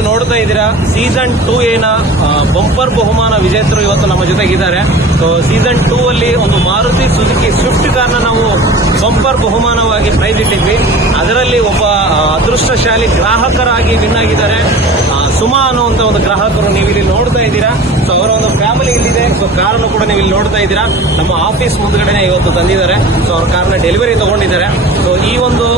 ನೀವು ನೋಡ್ತಾ ಇದ್ದೀರಾ ಸೀಸನ್ 2A ಬಂಪರ್ ಬಹುಮಾನ ವಿಜೇತರು ಇವತ್ತು ನಮ್ಮ ಜೊತೆಗಿದ್ದಾರೆ. ಸೊ ಸೀಸನ್ 2 ಅಲ್ಲಿ ಒಂದು ಮಾರುತಿ ಸುಜುಕಿ ಸ್ವಿಫ್ಟ್ ಕಾರ್ನ ನಾವು ಬಂಪರ್ ಬಹುಮಾನವಾಗಿ ಪ್ರೈಸ್ ಇಟ್ಟಿದ್ವಿ. ಅದರಲ್ಲಿ ಒಬ್ಬ ಅದೃಷ್ಟಶಾಲಿ ಗ್ರಾಹಕರಾಗಿ ವಿನ್ ಆಗಿದ್ದಾರೆ. ಸುಮಾ ಅನ್ನುವಂತ ಒಂದು ಗ್ರಾಹಕರು ನೀವು ಇಲ್ಲಿ ನೋಡ್ತಾ ಇದ್ದೀರಾ. ಸೊ ಅವರ ಒಂದು ಫ್ಯಾಮಿಲಿ ಇಲ್ಲಿದೆ. ಸೊ ಕಾರನ್ನು ಕೂಡ ನೀವು ಇಲ್ಲಿ ನೋಡ್ತಾ ಇದ್ದೀರಾ. ನಮ್ಮ ಆಫೀಸ್ ಮುಂದ್ಗಡೆ ಇವತ್ತು ತಂದಿದ್ದಾರೆ. ಸೊ ಅವ್ರ ಕಾರ್ನ ಡೆಲಿವರಿ ತಗೊಂಡಿದ್ದಾರೆ. ಸೊ ಈ ಒಂದು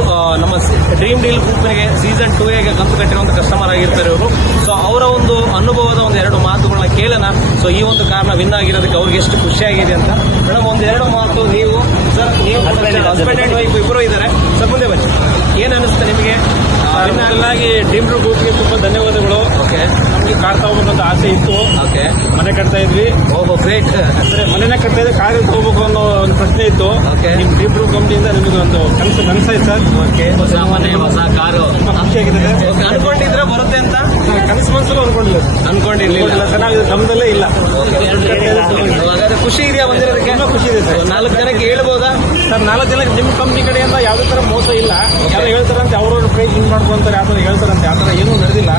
ನಮ್ಮ ಡ್ರೀಮ್ ಡೀಲ್ ಗ್ರೂಪ್ಗೆ ಸೀಸನ್ 2A ಕಂತು ಕಟ್ಟಿರುವಂತ ಕಸ್ಟಮರ್ ಆಗಿರ್ತಾರೆ ಇವರು. ಸೊ ಅವರ ಒಂದು ಅನುಭವದ ಒಂದು 2 ಮಾತುಗಳನ್ನ ಕೇಳೋಣ. ಸೊ ಈ ಒಂದು ಕಾರ್ನ ವಿನ್ ಆಗಿರೋದಕ್ಕೆ ಅವ್ರಿಗೆ ಎಷ್ಟು ಖುಷಿಯಾಗಿದೆ ಅಂತ. ಮೇಡಮ್, 1-2 ಮಾತು ನೀವು ಸರ್, ನೀವು ಹಸ್ಬೆಂಡ್ ಅಂಡ್ ವೈಫ್ ಇಬ್ಬರು ಇದ್ದಾರೆ. ಸರ್ ಮುಂದೆ ಬನ್ನಿ, ಏನ್ ಅನಿಸುತ್ತೆ ನಿಮಗೆ? ಮೊದಲಾಗಿ ಡ್ರೀಮ್ ಡೀಲ್ ಗ್ರೂಪ್ಗೆ ತುಂಬಾ ಧನ್ಯವಾದಗಳು. ಓಕೆ, ನಮಗೆ ಕಾರ್ ತಗೋಬೇಕಂತ ಆಸೆ ಇತ್ತು. ಓಕೆ, ಮನೆ ಕಟ್ತಾ ಇದ್ವಿ. ಓಹೋ ಗ್ರೇಟ್. ಅಂದ್ರೆ ಮನೆನೇ ಕಟ್ತಾ ಇದ್ವಿ, ಕಾರ್ ತಗೋಬೇಕು ಅನ್ನೋ ಒಂದು ಪ್ರಶ್ನೆ ಇತ್ತು. ಓಕೆ, ನಿಮ್ ಡ್ರೀಮ್ ಡೀಲ್ ಕಂಪ್ನಿಯಿಂದ ನಿಮಗೆ ಒಂದು ಕನಸಾಯ್ತು ಸರ್. ಓಕೆ, ಹೊಸ ಮನೆ ಹೊಸ ಕಾರು ತುಂಬಾ ಖುಷಿಯಾಗಿದೆ. ಅನ್ಕೊಂಡಿದ್ರೆ ಬರುತ್ತೆ ಅಂತ ಕನಸು ಮನಸ್ಸಲ್ಲೂ ಅನ್ಕೊಂಡಿರ್ಲಿಲ್ಲ ಸರ್. ನಾವು ಇದು ಗಮನದಲ್ಲೇ ಇಲ್ಲ. ಹಾಗಾದ್ರೆ ಖುಷಿ ಇದೆಯಾ ಬಂದಿರೋದಕ್ಕೆ? ತುಂಬಾ ಖುಷಿ ಇದೆ ಸರ್. 4 ಜನಕ್ಕೆ ಹೇಳ್ಬೋದಾ ಸರ್? 4 ಜನಕ್ಕೆ ನಿಮ್ಮ ಕಂಪ್ನಿ ಕಡೆಯಿಂದ ಯಾವುದೇ ತರ ಮೋಸ ಇಲ್ಲ. ಯಾರು ಹೇಳ್ತಾರಂತೆ ಅವ್ರವ್ರ ಪ್ರೈಸ್ ವಿನ್ ಮಾಡ್ಕೊಂತಾರೆ, ಯಾವ ತರ ಹೇಳ್ತಾರಂತೆ ಆ ತರ ಏನೂ ನಡೆದಿಲ್ಲ.